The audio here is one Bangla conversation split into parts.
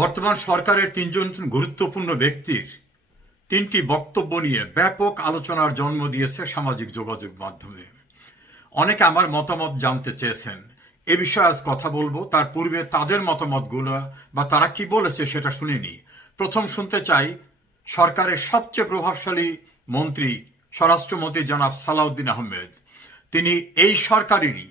বর্তমান সরকারের তিনজন গুরুত্বপূর্ণ ব্যক্তির তিনটি বক্তব্য নিয়ে ব্যাপক আলোচনার জন্ম দিয়েছে সামাজিক যোগাযোগ মাধ্যমে। অনেকে আমার মতামত জানতে চেয়েছেন, এ বিষয়ে আজ কথা বলবো। তার পূর্বে তাদের মতামতগুলো বা তারা কি বলেছে সেটা শুনিনি। প্রথম শুনতে চাই সরকারের সবচেয়ে প্রভাবশালী মন্ত্রী, স্বরাষ্ট্রমন্ত্রী জনাব সালাউদ্দিন আহমেদ। তিনি এই সরকারেরই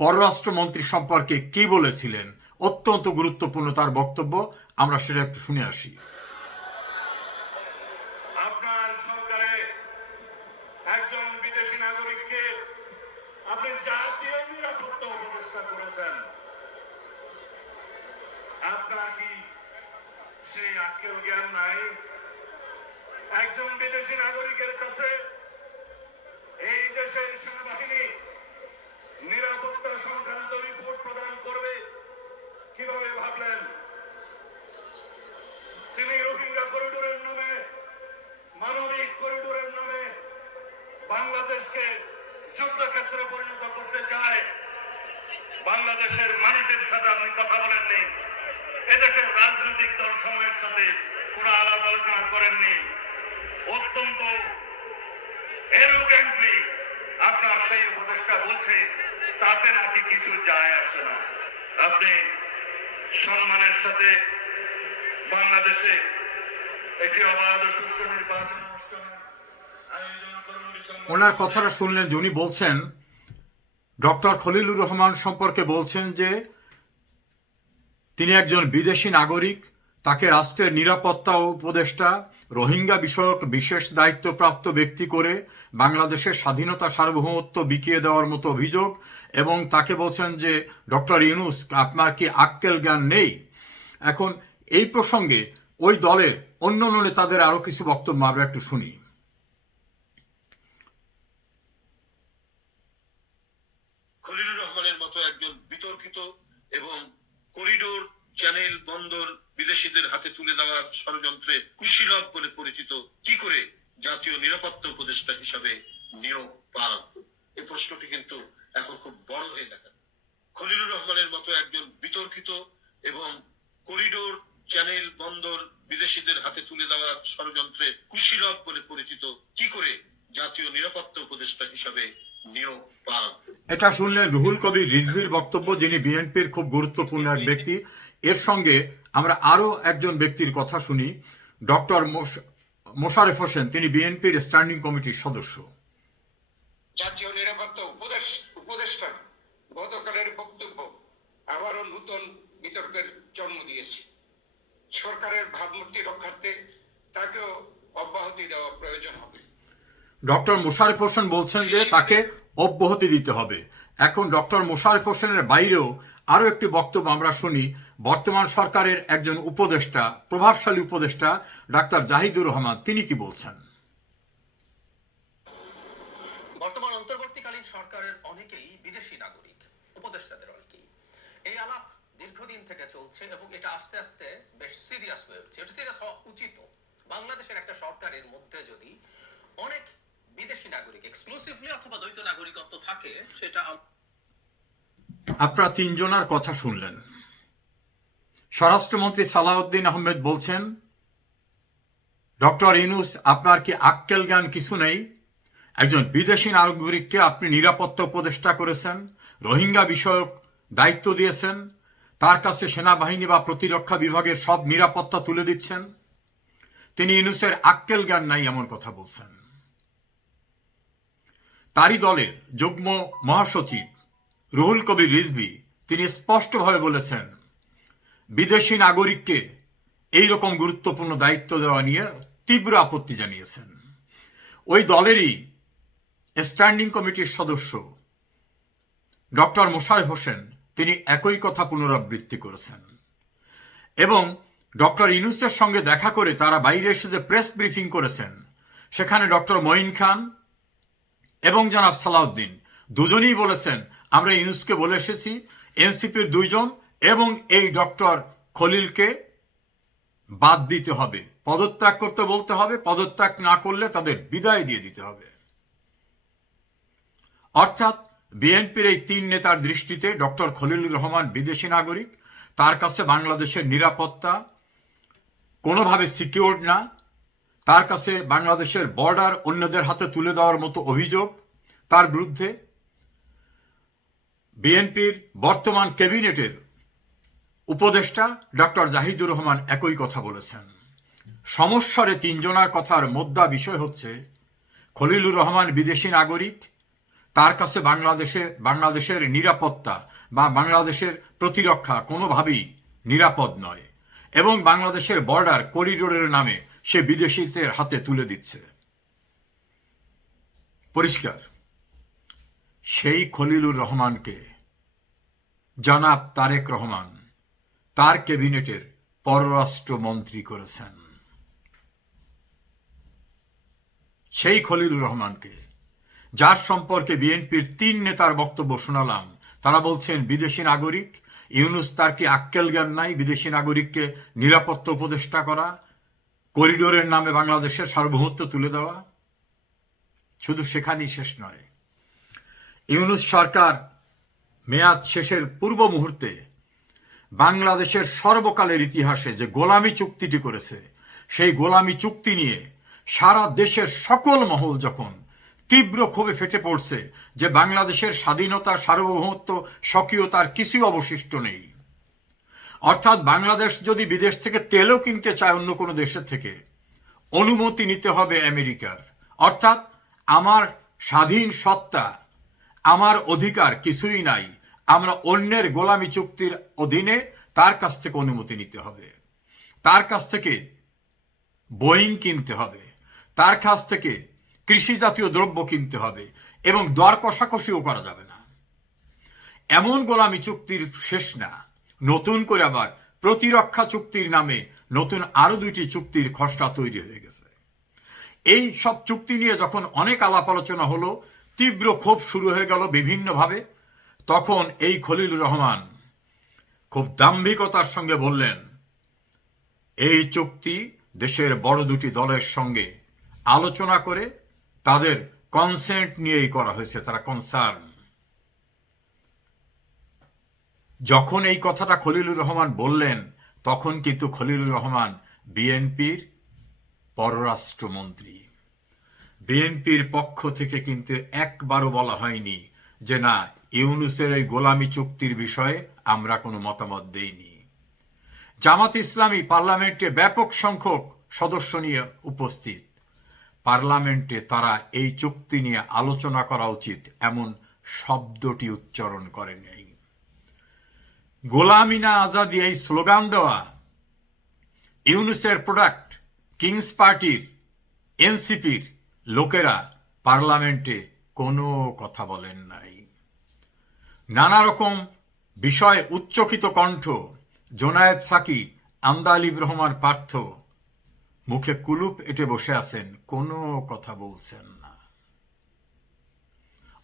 পররাষ্ট্রমন্ত্রী সম্পর্কে কি বলেছিলেন। অত্যন্ত গুরুত্বপূর্ণ তার বক্তব্য, আমরা সেটা একটু শুনে আসি। আপনার সরকারে একজন বিদেশি নাগরিককে আপনি জাতীয় নিরাপত্তা উপদেষ্টা করেছেন। আপনার কি সেই আক্কেল জ্ঞান নাই? একজন বিদেশি নাগরিকের কাছে এই দেশের সেনাবাহিনী নিরাপত্তা সংক্রান্ত রিপোর্ট প্রদান করবে কিভাবে ভাবলেন? তিনি রোহিঙ্গা করিডোরের নামে, মানবিক করিডোরের নামে বাংলাদেশকে যুদ্ধক্ষেত্রে পরিণত করতে চায়। বাংলাদেশের মানুষের সাথে আপনি কথা বলেননি, এদেশের রাজনৈতিক দল সমূহের সাথে কোনো আলাপ আলোচনা করেননি। অত্যন্ত এরোগেন্টলি আপনার সেই উপদেষ্টা বলছে তাতে নাকি কিছু যায় আসে না। আপনি সম্মানের সাথে বাংলাদেশে একটি অবাধ ও সুষ্ঠু নির্বাচন অনুষ্ঠানের আয়োজন করুন। ওনার কথাটা শুনলেন যে উনি বলছেন, ডক্টর খলিলুর রহমান সম্পর্কে বলছেন যে তিনি একজন বিদেশি নাগরিক, তাকে রাষ্ট্রের নিরাপত্তা উপদেষ্টা, রোহিঙ্গা বিষয়ক বিশেষ দায়িত্বপ্রাপ্ত ব্যক্তি করে বাংলাদেশের স্বাধীনতা সার্বভৌমত্ব বিকিয়ে দেওয়ার মতো অভিযোগ, এবং তাকে বলছেন যে ডক্টর ইউনূস আপনার কি আক্কেল জ্ঞান নেই। এখন এই প্রসঙ্গে ওই দলের অন্য নেতাদের আরো কিছু বক্তব্য আমরা একটু শুনি। খলিলুর রহমানের মতো একজন বিতর্কিত এবং করিডোর, চ্যানেল, বন্দর বিদেশিদের হাতে তুলে দেওয়া ষড়যন্ত্রে কুশীলব বলে পরিচিত কি করে জাতীয় নিরাপত্তা উপদেষ্টা হিসাবে নিয়োগ পান? এই প্রশ্নটি কিন্তু এখন খুব বড় হয়ে দেখা। খলিলুর রহমানের মতো একজন বিতর্কিত এবং করিডোর, চ্যানেল, বন্দর বিদেশিদের হাতে তুলে দেওয়া ষড়যন্ত্রে কুশীলব বলে পরিচিত কি করে জাতীয় নিরাপত্তা উপদেষ্টা হিসাবে নিয়োগ পান? এটা শুনলেন রুহুল কবির রিজভির বক্তব্য, যিনি বিএনপির খুব গুরুত্বপূর্ণ এক ব্যক্তি। এর সঙ্গে আমরা আরো একজন ব্যক্তির কথা শুনি, ডক্টর মোশারেফ হোসেন। তিনি বিএনপির স্ট্যান্ডিং কমিটির সদস্য। জাতীয় নিরাপত্তা উপদেষ্টা গতকালের বক্তব্য আবারও নতুন বিতর্কের জন্ম দিয়েছে। সরকারের ভাবমূর্তি রক্ষার্থে তাকেও অব্যাহতি দেওয়া প্রয়োজন হবে। ডক্টর মোশারেফ হোসেন বলছেন যে তাকে অব্যাহতি দিতে হবে। এখন ডক্টর মোশারেফ হোসেনের বাইরেও আরো একটি বক্তব্য আমরা শুনি, বর্তমান সরকারের একজন উপদেষ্টা, প্রভাবশালী উপদেষ্টা ডাক্তার জাহিদুর রহমান, তিনি কি বলছেন। বর্তমান অন্তর্বর্তীকালীন সরকারের অনেকেই বিদেশি নাগরিক, উপদেষ্টাদের অনেকেই। এই আলাপ দীর্ঘদিন থেকে চলছে এবং এটা আস্তে আস্তে বেশ সিরিয়াস হয়ে উঠছে। এটা সিরিয়াস হওয়া উচিত। বাংলাদেশের একটা সরকারের মধ্যে যদি অনেক বিদেশি নাগরিক এক্সক্লুসিভলি অথবা দ্বৈত নাগরিকত্ব থাকে, সেটা আপনারা তিনজনের কথা শুনলেন। স্বরাষ্ট্রমন্ত্রী সালাউদ্দিন আহমেদ বলছেন, ডক্টর ইউনূস আপনার কি আক্কেল জ্ঞান কিছু নেই? একজন বিদেশি নাগরিককে আপনি নিরাপত্তা উপদেষ্টা করেছেন, রোহিঙ্গা বিষয়ক দায়িত্ব দিয়েছেন, তার কাছে সেনাবাহিনী বা প্রতিরক্ষা বিভাগের সব নিরাপত্তা তুলে দিচ্ছেন। তিনি ইউনূসের আক্কেল জ্ঞান নাই এমন কথা বলছেন। তারই দলের যুগ্ম মহাসচিব রুহুল কবির রিজভী তিনি স্পষ্টভাবে বলেছেন, বিদেশি নাগরিককে এই রকম গুরুত্বপূর্ণ দায়িত্ব দেওয়া নিয়ে তীব্র আপত্তি জানিয়েছেন। ওই দলেরই স্ট্যান্ডিং কমিটির সদস্য ডক্টর মোশারেফ হোসেন তিনি একই কথা পুনরাবৃত্তি করেছেন, এবং ডক্টর ইউনূসের সঙ্গে দেখা করে তারা বাইরে এসে যে প্রেস ব্রিফিং করেছেন, সেখানে ডক্টর মঈন খান এবং জনাব সালাউদ্দিন দুজনেই বলেছেন, আমরা ইউনূসকে বলে এসেছি এনসিপির দুইজন এবং এই ডক্টর খলিলকে বাদ দিতে হবে, পদত্যাগ করতে বলতে হবে, পদত্যাগ না করলে তাদের বিদায় দিয়ে দিতে হবে। অর্থাৎ বিএনপির এই তিন নেতার দৃষ্টিতে ডক্টর খলিলুর রহমান বিদেশি নাগরিক, তার কাছে বাংলাদেশের নিরাপত্তা কোনোভাবে সিকিউরড না, তার কাছে বাংলাদেশের বর্ডার অন্যদের হাতে তুলে দেওয়ার মতো অভিযোগ তার বিরুদ্ধে। বিএনপির বর্তমান ক্যাবিনেটের উপদেষ্টা ডক্টর জাহিদুর রহমান একই কথা বলেছেন। সমস্যারে তিনজনার কথার মোদ্দা বিষয় হচ্ছে খলিলুর রহমান বিদেশি নাগরিক, তার কাছে বাংলাদেশের নিরাপত্তা বা বাংলাদেশের প্রতিরক্ষা কোনোভাবেই নিরাপদ নয়, এবং বাংলাদেশের বর্ডার করিডোরের নামে সে বিদেশিদের হাতে তুলে দিচ্ছে। পরিষ্কার, সেই খলিলুর রহমানকে জনাব তারেক রহমান তার ক্যাবিনেটের পররাষ্ট্রমন্ত্রী করেছেন। সেই খলিলুর রহমানকে, যার সম্পর্কে বিএনপির 3 নেতার বক্তব্য শোনালাম, তারা বলছেন বিদেশি নাগরিক। ইউনূস তার কি আক্কেল জ্ঞান নাই বিদেশি নাগরিককে নিরাপত্তা উপদেষ্টা করা, করিডোরের নামে বাংলাদেশের সার্বভৌমত্ব তুলে দেওয়া? শুধু সেখানেই শেষ নয়, ইউনূস সরকার মেয়াদ শেষের পূর্ব মুহূর্তে বাংলাদেশের সর্বকালের ইতিহাসে যে গোলামি চুক্তিটি করেছে, সেই গোলামি চুক্তি নিয়ে সারা দেশের সকল মহল যখন তীব্র ক্ষোভে ফেটে পড়ছে যে বাংলাদেশের স্বাধীনতা, সার্বভৌমত্ব, স্বকীয়তার কিছুই অবশিষ্ট নেই, অর্থাৎ বাংলাদেশ যদি বিদেশ থেকে তেলও কিনতে চায় অন্য কোনো দেশের থেকে, অনুমতি নিতে হবে আমেরিকার। অর্থাৎ আমার স্বাধীন সত্তা, আমার অধিকার কিছুই নাই, আমরা অন্যের গোলামি চুক্তির অধীনে তার কাছ থেকে অনুমতি নিতে হবে, তার কাছ থেকে বোয়িং কিনতে হবে, তার কাছ থেকে কৃষি জাতীয় দ্রব্য কিনতে হবে, এবং দর কষাকষিও করা যাবে না। এমন গোলামি চুক্তির শেষ না, নতুন করে আবার প্রতিরক্ষা চুক্তির নামে নতুন আরো 2টি চুক্তির খসড়া তৈরি হয়ে গেছে। এই সব চুক্তি নিয়ে যখন অনেক আলাপ আলোচনা হলো, তীব্র ক্ষোভ শুরু হয়ে গেল বিভিন্নভাবে, তখন এই খলিলুর রহমান খুব দাম্ভিকতার সঙ্গে বললেন, এই চুক্তি দেশের বড় 2টি দলের সঙ্গে আলোচনা করে তাদের কনসেন্ট নিয়েই করা হয়েছে, তারা কনসার্ন। যখন এই কথাটা খলিলুর রহমান বললেন, তখন কিন্তু খলিলুর রহমান বিএনপির পররাষ্ট্রমন্ত্রী। বিএনপির পক্ষ থেকে কিন্তু একবারও বলা হয়নি যে না, ইউনূসের এই গোলামি চুক্তির বিষয়ে আমরা কোনো মতামত দেইনি। জামাত ইসলামী পার্লামেন্টে ব্যাপক সংখ্যক সদস্য নিয়ে উপস্থিত, পার্লামেন্টে তারা এই চুক্তি নিয়ে আলোচনা করা উচিত এমন শব্দটি উচ্চারণ করে নেই। গোলামি না আজাদি এই স্লোগান দেওয়া ইউনূসের প্রোডাক্ট কিংস পার্টির, এনসিপির লোকেরা পার্লামেন্টে কোনো কথা বলেন নাই। নানা রকম বিষয়ে উচ্চকিত কণ্ঠ, জোনায়েদ সাকি, আন্দালিব রহমান পার্থ মুখে কুলুপ এঁটে বসে আছেন, কোনো কথা বলছেন না।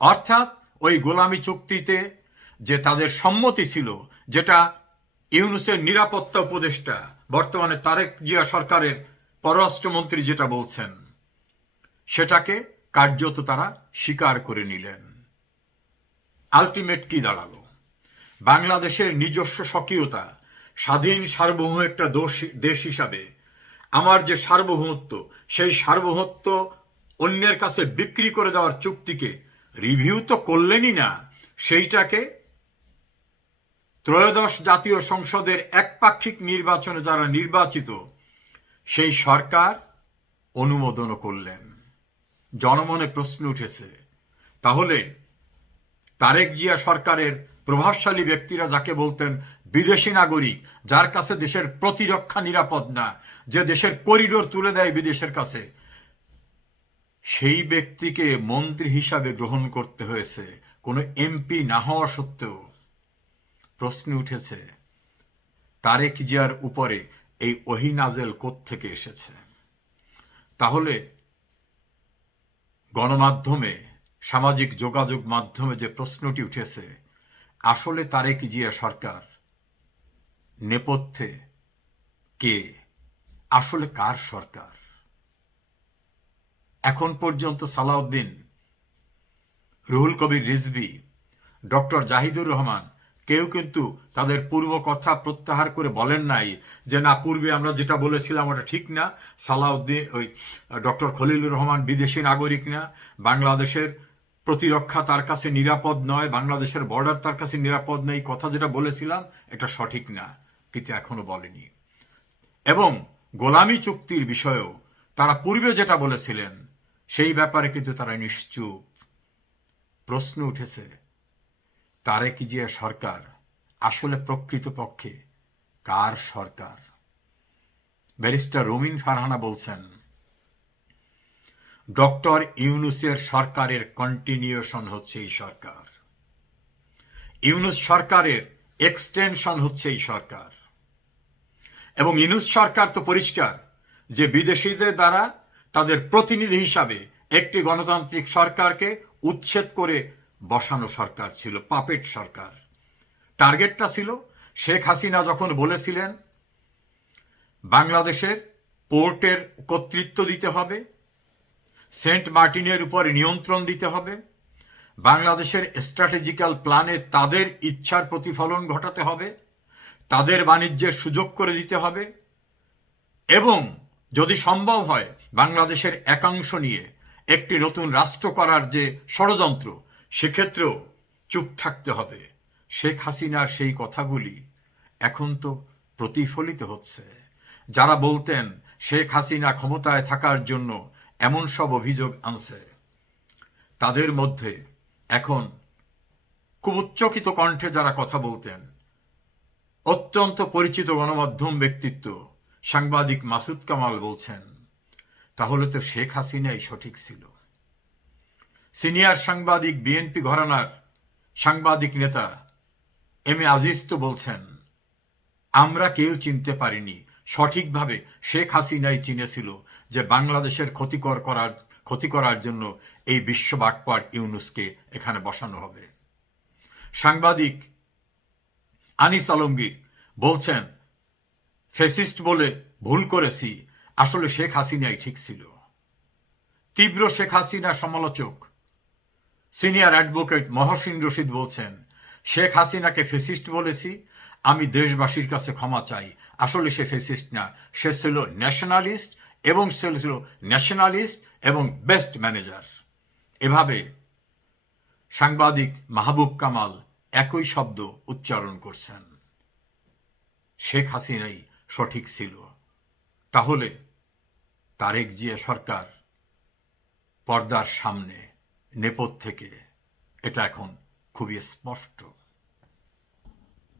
অর্থাৎ ওই গোলামি চুক্তিতে যে তাদের সম্মতি ছিল, যেটা ইউনূসের নিরাপত্তা উপদেষ্টা বর্তমানে তারেক জিয়া সরকারের পররাষ্ট্রমন্ত্রী যেটা বলছেন, সেটাকে কার্যত তারা স্বীকার করে নিলেন। আলটিমেট কি দাঁড়ালো? বাংলাদেশের নিজস্ব স্বকীয়তা, স্বাধীন সার্বভৌম একটা দেশ হিসাবে আমার যে সার্বভৌমত্ব, সেই সার্বভৌমত্ব অন্যের কাছে বিক্রি করে দেওয়ার চুক্তিকে রিভিউ তো করলেনই না, সেইটাকে ত্রয়োদশ জাতীয় সংসদের একপাক্ষিক নির্বাচনে যারা নির্বাচিত সেই সরকার অনুমোদনও করলেন। জনমনে প্রশ্ন উঠেছে, তাহলে তারেক জিয়া সরকারের প্রভাবশালী ব্যক্তিরা যাকে বলতেন বিদেশি নাগরিক, যার কাছে দেশের প্রতিরক্ষা নিরাপদ না, যে দেশের করিডোর তুলে দেয় বিদেশের কাছে, সেই ব্যক্তিকে মন্ত্রী হিসাবে গ্রহণ করতে হয়েছে কোনো এমপি না হওয়া সত্ত্বেও। প্রশ্ন উঠেছে, তারেক জিয়ার উপরে এই ওহী নাজেল কোত্থেকে এসেছে? তাহলে গণমাধ্যমে, সামাজিক যোগাযোগ মাধ্যমে যে প্রশ্নটি উঠেছে, আসলে তারেক জিয়া সরকার নেপথ্যে কে? আসলে কার সরকার? এখন পর্যন্ত সালাউদ্দিন, রুহুল কবির রিজভী, ডক্টর জাহিদুর রহমান কেউ কিন্তু তাদের পূর্ব কথা প্রত্যাহার করে বলেন নাই যে না, পূর্বে আমরা যেটা বলেছিলাম ওটা ঠিক না, সালাউদ্দিন ওই ডক্টর খলিলুর রহমান বিদেশি নাগরিক না, বাংলাদেশের প্রতিরক্ষা তার কাছে নিরাপদ নয়, বাংলাদেশের বর্ডার তার কাছে নিরাপদ নেই, কথা যেটা বলেছিলাম এটা সঠিক না, কিন্তু এখনো বলেনি। এবং গোলামি চুক্তির বিষয়েও তারা পূর্বে যেটা বলেছিলেন সেই ব্যাপারে কিন্তু তারা নিশ্চুপ। প্রশ্ন উঠেছে, তারেক জিয়া সরকার আসলে প্রকৃতপক্ষে কার সরকার? ব্যারিস্টার রুমিন ফারহানা বলছেন, ডক্টর ইউনূসের সরকারের কন্টিনিউশন হচ্ছে এই সরকার, ইউনূস সরকারের এক্সটেনশন হচ্ছে এই সরকার। এবং ইউনূস সরকার তো পরিষ্কার যে বিদেশিদের দ্বারা তাদের প্রতিনিধি হিসাবে একটি গণতান্ত্রিক সরকারকে উচ্ছেদ করে বসানো সরকার ছিল, পাপেট সরকার। টার্গেটটা ছিল শেখ হাসিনা যখন বলেছিলেন বাংলাদেশের পোর্টের কর্তৃত্ব দিতে হবে, সেন্ট মার্টিনের উপরে নিয়ন্ত্রণ দিতে হবে, বাংলাদেশের স্ট্র্যাটেজিক্যাল প্ল্যানে তাদের ইচ্ছার প্রতিফলন ঘটাতে হবে, তাদের বাণিজ্যের সুযোগ করে দিতে হবে, এবং যদি সম্ভব হয় বাংলাদেশের একাংশ নিয়ে একটি নতুন রাষ্ট্র করার যে ষড়যন্ত্র, সেক্ষেত্রেও চুপ থাকতে হবে। শেখ হাসিনার সেই কথাগুলি এখন তো প্রতিফলিত হচ্ছে। যারা বলতেন শেখ হাসিনা ক্ষমতায় থাকার জন্য এমন সব অভিযোগ আনছে, তাদের মধ্যে এখন খুব উচ্চকিত কণ্ঠে যারা কথা বলতেন, অত্যন্ত পরিচিত গণমাধ্যম ব্যক্তিত্ব সাংবাদিক মাসুদ কামাল বলছেন, তাহলে তো শেখ হাসিনাই সঠিক ছিল। সিনিয়র সাংবাদিক বিএনপি ঘরানার সাংবাদিক নেতা এম এ আজিজ তো বলছেন, আমরা কেউ চিনতে পারিনি, সঠিকভাবে শেখ হাসিনাই চিনেছিল যে বাংলাদেশের ক্ষতি করার জন্য এই বিশ্ব বাটপার ইউনূসকে এখানে বসানো হবে। সাংবাদিক আনিস আলমগীর বলছেন, ফ্যাসিস্ট বলে ভুল করেছি, আসলে শেখ হাসিনাই ঠিক ছিল। তীব্র শেখ হাসিনা সমালোচক সিনিয়র অ্যাডভোকেট মহসিন রশিদ বলছেন, শেখ হাসিনাকে ফ্যাসিস্ট বলেছি, আমি দেশবাসীর কাছে ক্ষমা চাই, আসলে সে ফ্যাসিস্ট না, সে ছিল ন্যাশনালিস্ট এবং বেস্ট ম্যানেজার। এভাবে সাংবাদিক মাহবুব কামাল একই শব্দ উচ্চারণ করছেন, শেখ হাসিনাই সঠিক ছিল। তাহলে তারেক জিয়া সরকার পর্দার সামনে, নেপথ্য থেকে, এটা এখন খুবই স্পষ্ট।